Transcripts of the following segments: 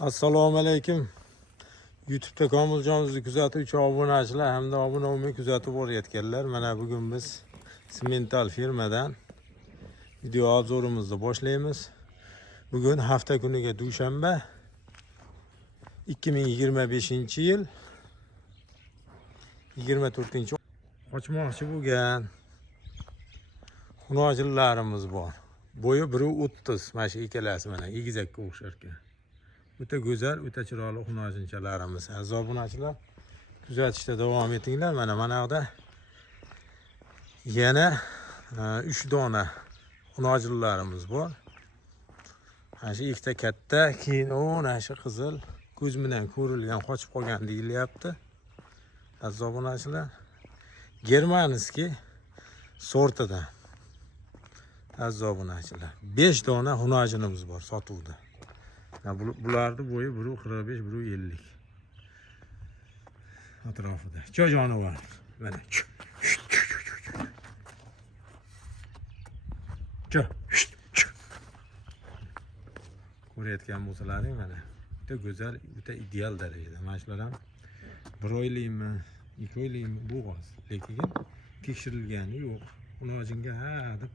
Assalomu alaykum. YouTube'da Komiljonimizni kuzatuvchi obunachilar hamda obuna bo'lmay kuzatib borayotganlar. Mana bugun biz Simental firmadan video obzorimizni boshlaymiz. Bugun hafta kuniga dushanba 2025-yil 24 ochmoqchi bo'lgan xunojillarimiz bor. Bo'yi 1.30, mana shu ikkalasi mana egizakka o'xshar ekan. O'ta go'zal, o'ta chiroyli xunojinchalarimiz. Aziz obunachilar, kuzatishda davom etinglar. Mana yoqda yana 3 dona xunojillarimiz bor. Mana shu ikkita katta, keyin mana shu qizil ko'z bilan ko'rilgan, qochib qolgan deyilyapti. Aziz obunachilar, germanskiy sortidan. Aziz obunachilar, 5 dona xunojinimiz bor sotuvda. Bularni bo'yi 1.45, 1.50 atrofida. Cho jonivor. Mana. Cho. Ko'rayotgan bo'lsalaring mana. Juda go'zal, juda ideal darajada. Mana shular ham 1 oylikmi, 2 oylikmi bo'g'oz. Lekin tekshirilgani yo'q. Xunojinga deb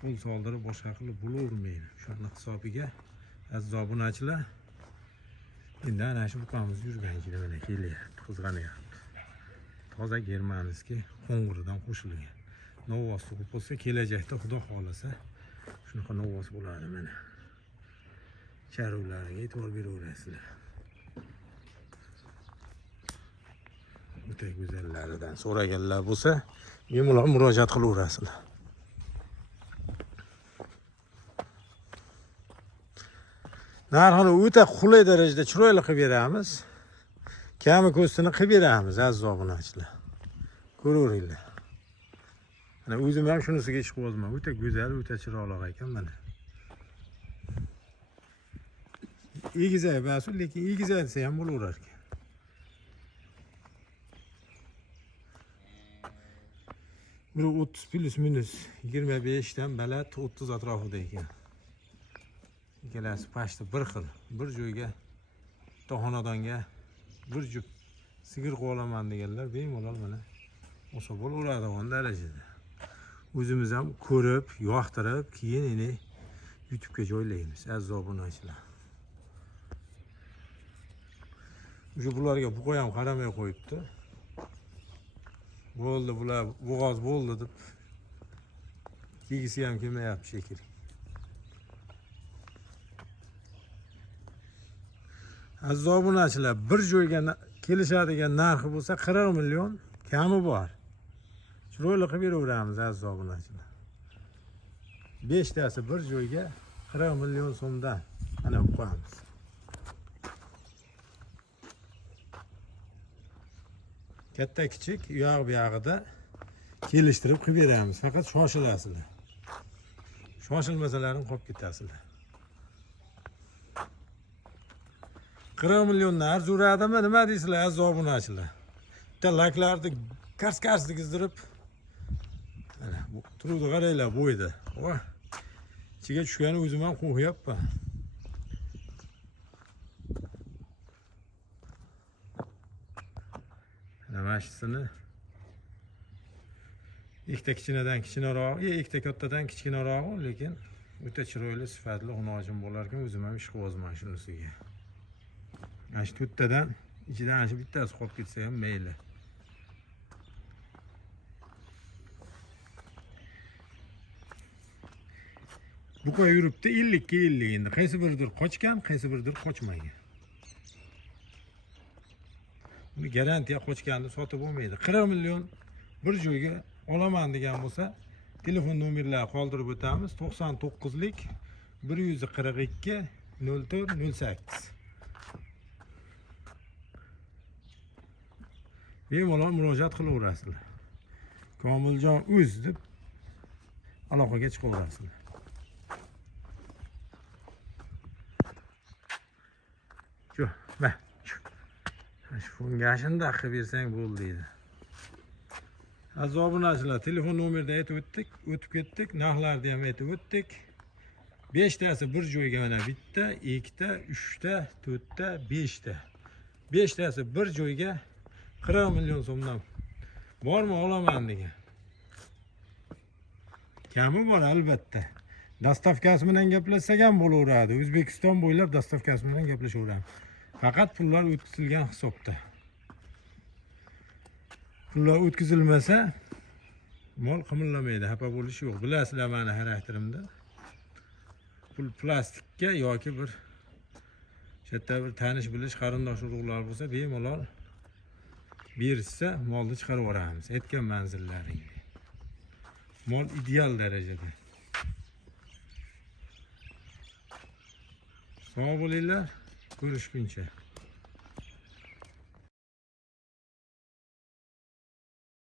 pul soldirib boshqa qilib bo'lavermaydi. Shuni hisobiga aziz obunachilar, endi ana shu buqamiz yurganchilar mana kelyapti, qizg'anyapti. Toza germanskiy qo'ng'iridan qo'shilgan. Novoz tug'ib bo'lsa, kelajakda xudo xolasa shunaqa novoz bo'ladi mana. Charuvlariga e'tibor beraverasizlar. O'ta go'zallaridan so'raganlar bo'lsa, bemalol murojaat qilaverasizlar. Narxini o'ta qulay darajada chiroyli qilib beramiz. Kami ko'stini qilib beramiz aziz obunachilar. Ko'raveringlar. Mana o'zim ham shunisiga ish qo'yazman. O'ta go'zal, o'ta chiroyli ekan mana. Egizak basu, lekin egizak desa ham bo'laverar ekan. Bir 30 plus minus 25 dan baland 30 atrofida ekan. Ikkalasi pashti bir xil, bir joyga xonadonga bir juft sigir qo'laman deganlar bemalol mana o'sha bo'laveradigan darajada. O'zimiz ham ko'rib, yoqtirib, keyin uni YouTube'ga joylaymiz aziz obunachilar. O'sha bularga buqa ham qaramay qo'yibdi. Bo'ldi, bular bo'g'oz bo'ldi deb yegisi ham kelmayapti shekilli. Aziz obunachilar, bir joyga kelishadigan narxi bo'lsa 40 million kami bor. Chiroyli qilib beraveramiz aziz obunachilar. 5 tasi bir joyga 40 million so'mdan mana qo'yamiz. Katta kichik u yoq bu yog'ida kelishtirib qilib beramiz. Faqat shoshilasizlar. Shoshilmasalaring qolib ketasizlar. 40 milliondan arzuradimi, nima deysizlar aziz obunachilar? Bitta laklarni kars degizdirib mana bu turuvdi, qaranglar bo'yda. Voy. Ichiga tushgani o'zim ham qo'yapman. Mana shisini ikkita kichinadan kichinaroq, ikkita kattadan kichkinaroq, lekin o'ta chiroyli, sifatli xunojin bo'lar ekan. O'zim ham ish qilib shunisiga. Mana shu to'rttadan ichidan shu bittasi qolib ketsa ham mayli. Buqa yuribdi 50 ga 50 endi. Qaysi biridir qochgan, qaysi biridir qochmagan. Buni garantiya qochganini sotib bo'lmaydi. 40 million bir joyga olaman degan bo'lsa, telefon nomerlarini qoldirib o'tamiz. 99lik 142 04 08. Bemalol murojaat qilaverasizlar. Komiljon o'z deb aloqaga chiqaverasizlar. Shu, mana shunga shunday qilib bersang bo'ldi deydi. Aziz obunachilar, telefon nomerda aytib o'tib ketdik, narxlarni ham aytib o'tdik. 5tasi bir joyga mana bitta, ikkita, 3ta, 4ta, 5ta. 5tasi bir joyga 40 million so'mdan bormi olaman degan. Kami bor albatta. Dastavkasi bilan gaplashsak ham bo'laveradi. O'zbekiston bo'ylab dastavkasi bilan gaplashaveramiz. Faqat pullar o'tkazilgan hisobda. Pullar o'tkazilmasa mol qimillamaydi, xafa bo'lish yo'q. Bilasizlar meni xarakterimda. Pul plastikka yoki bir chetda bir tanish bilish qarindosh urug'lar bo'lsa, bemalol berishsa, molni chiqarib yuboramiz. Aytgan manzillaringga. Mol ideal darajada. Sog' bo'linglar, ko'rishguncha.